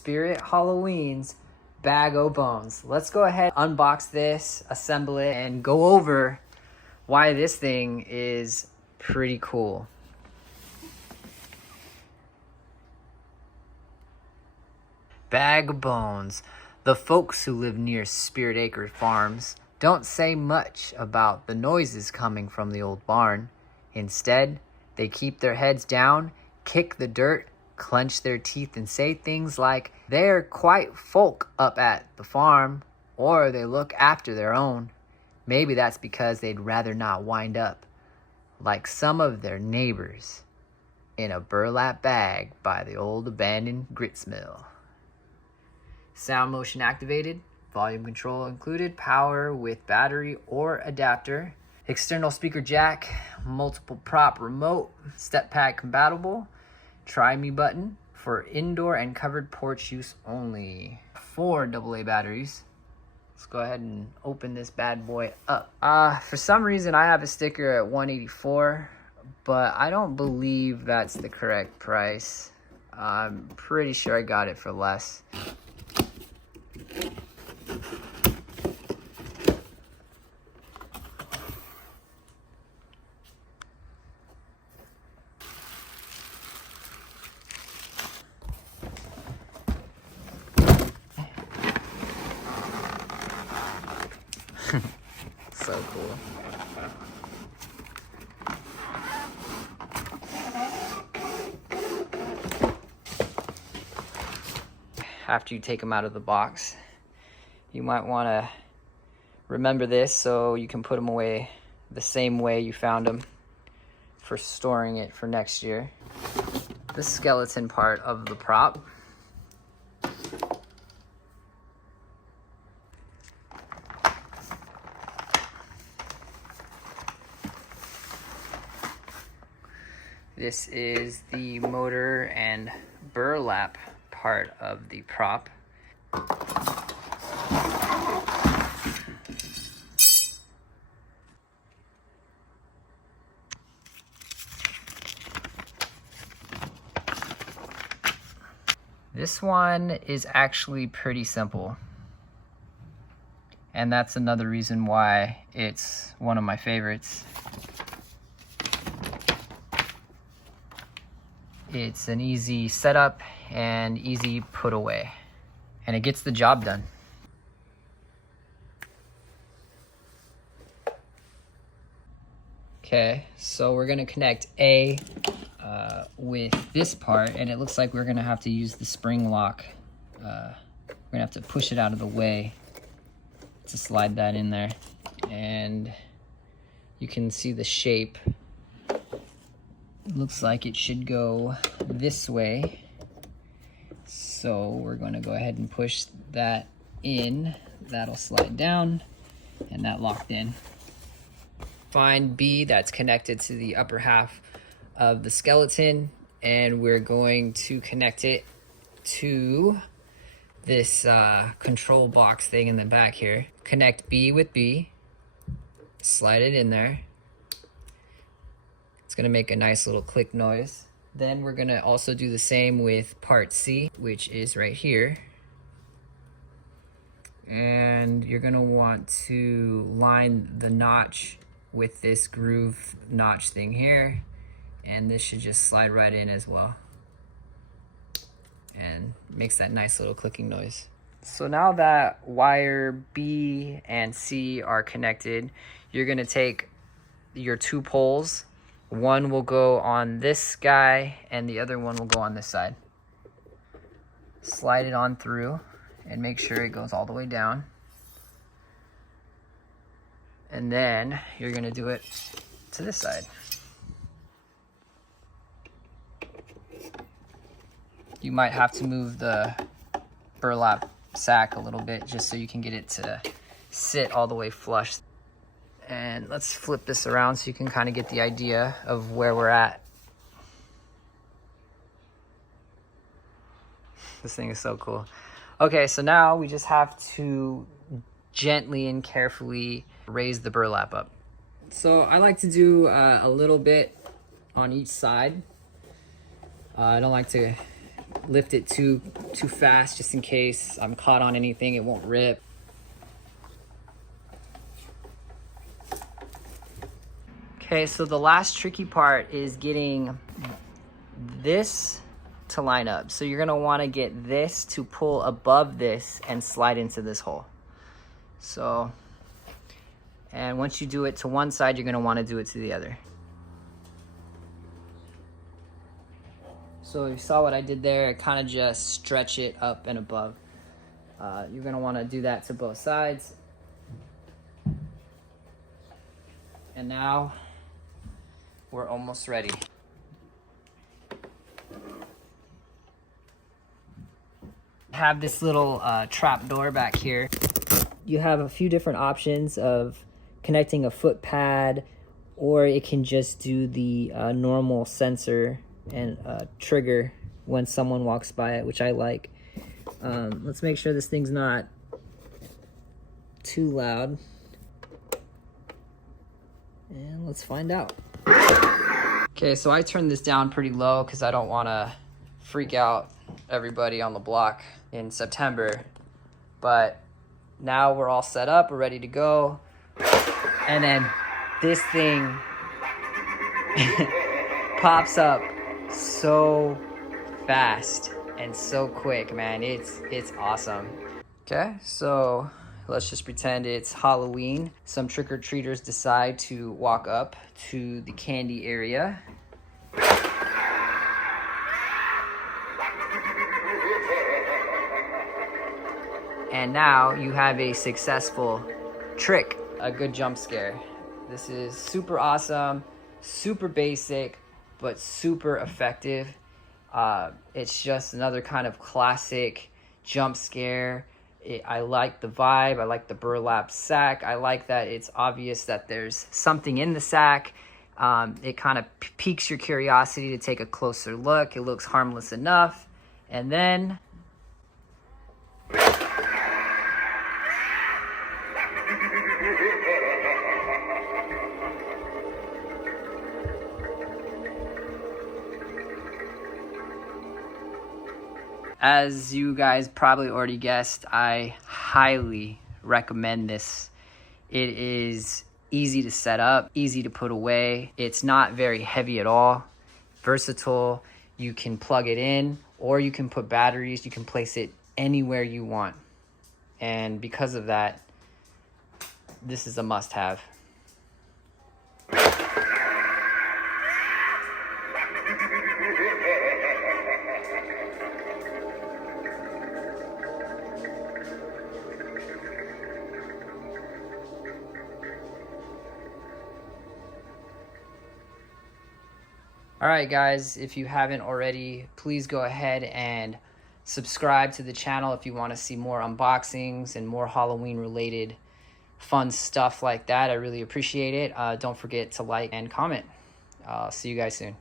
Spirit Halloween's bag o' bones. Let's go ahead, unbox this, assemble it, and go over why this thing is pretty cool. Bag of bones. The folks who live near Spirit Acre Farms don't say much about the noises coming from the old barn. Instead, they keep their heads down, kick the dirt, clench their teeth, and say things like they're quite folk up at the farm, or they look after their own. Maybe that's because they'd rather not wind up like some of their neighbors in a burlap bag by the old abandoned grits mill. Sound motion activated, volume control included, power with battery or adapter, external speaker jack, multiple prop remote, step pad compatible, try me button for indoor and covered porch use only. 4 AA batteries. Let's go ahead and open this bad boy up. For some reason I have a sticker at $184, but I don't believe that's the correct price. I'm pretty sure I got it for less. So cool. After you take them out of the box, you might want to remember this so you can put them away the same way you found them for storing it for next year. The skeleton part of the prop. This is the motor and burlap part of the prop. This one is actually pretty simple. And that's another reason why it's one of my favorites. It's an easy setup and easy put away, and it gets the job done. Okay, so we're gonna connect A with this part, and it looks like we're gonna have to use the spring lock. We're gonna have to push it out of the way to slide that in there, and you can see the shape. It looks like it should go this way. So we're going to go ahead and push that in. That'll slide down, and that locked in. Find B that's connected to the upper half of the skeleton, and we're going to connect it to this control box thing in the back here. Connect B with B, slide it in there. It's gonna make a nice little click noise. Then we're gonna also do the same with part C, which is right here. And you're gonna want to line the notch with this groove notch thing here. And this should just slide right in as well. And makes that nice little clicking noise. So now that wire B and C are connected, you're gonna take your 2 poles. One will go on this guy and the other one will go on this side. Slide it on through and make sure it goes all the way down. And then you're gonna do it to this side. You might have to move the burlap sack a little bit just so you can get it to sit all the way flush. And let's flip this around so you can kind of get the idea of where we're at. This thing is so cool. Okay, so now we just have to gently and carefully raise the burlap up. So I like to do a little bit on each side. I don't like to lift it too fast, just in case I'm caught on anything, it won't rip. Okay, so the last tricky part is getting this to line up. So you're gonna wanna get this to pull above this and slide into this hole. So, and once you do it to one side, you're gonna wanna do it to the other. So you saw what I did there, I kinda just stretch it up and above. You're gonna wanna do that to both sides. And now, we're almost ready. Have this little trap door back here. You have a few different options of connecting a foot pad, or it can just do the normal sensor and trigger when someone walks by it, which I like. Let's make sure this thing's not too loud. And let's find out. Okay, so I turned this down pretty low because I don't want to freak out everybody on the block in September. But now we're all set up, we're ready to go. And then this thing pops up so fast and so quick, man. It's awesome. Okay, so let's just pretend it's Halloween. Some trick-or-treaters decide to walk up to the candy area. And now you have a successful trick, a good jump scare. This is super awesome, super basic, but super effective. It's just another kind of classic jump scare. I like the vibe, I like the burlap sack. I like that it's obvious that there's something in the sack. It kind of piques your curiosity to take a closer look. It looks harmless enough. And then as you guys probably already guessed, I highly recommend this. It is easy to set up, easy to put away. It's not very heavy at all. Versatile. You can plug it in, or you can put batteries. You can place it anywhere you want. And because of that, this is a must-have. All right, guys, if you haven't already, please go ahead and subscribe to the channel if you want to see more unboxings and more Halloween-related fun stuff like that. I really appreciate it. Don't forget to like and comment. I'll see you guys soon.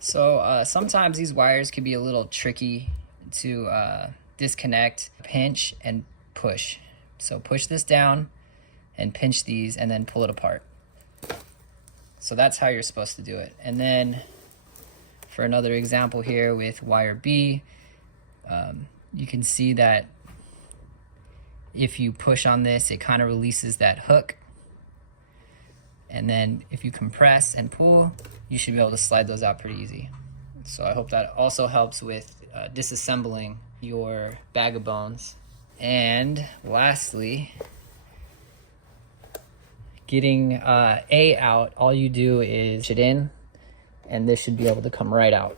So sometimes these wires can be a little tricky to disconnect, pinch, and push. So push this down and pinch these and then pull it apart. So that's how you're supposed to do it. And then for another example here with wire B, you can see that if you push on this, it kind of releases that hook. And then if you compress and pull, you should be able to slide those out pretty easy. So I hope that also helps with disassembling your bag of bones. And lastly, getting A out, all you do is push it in, and this should be able to come right out.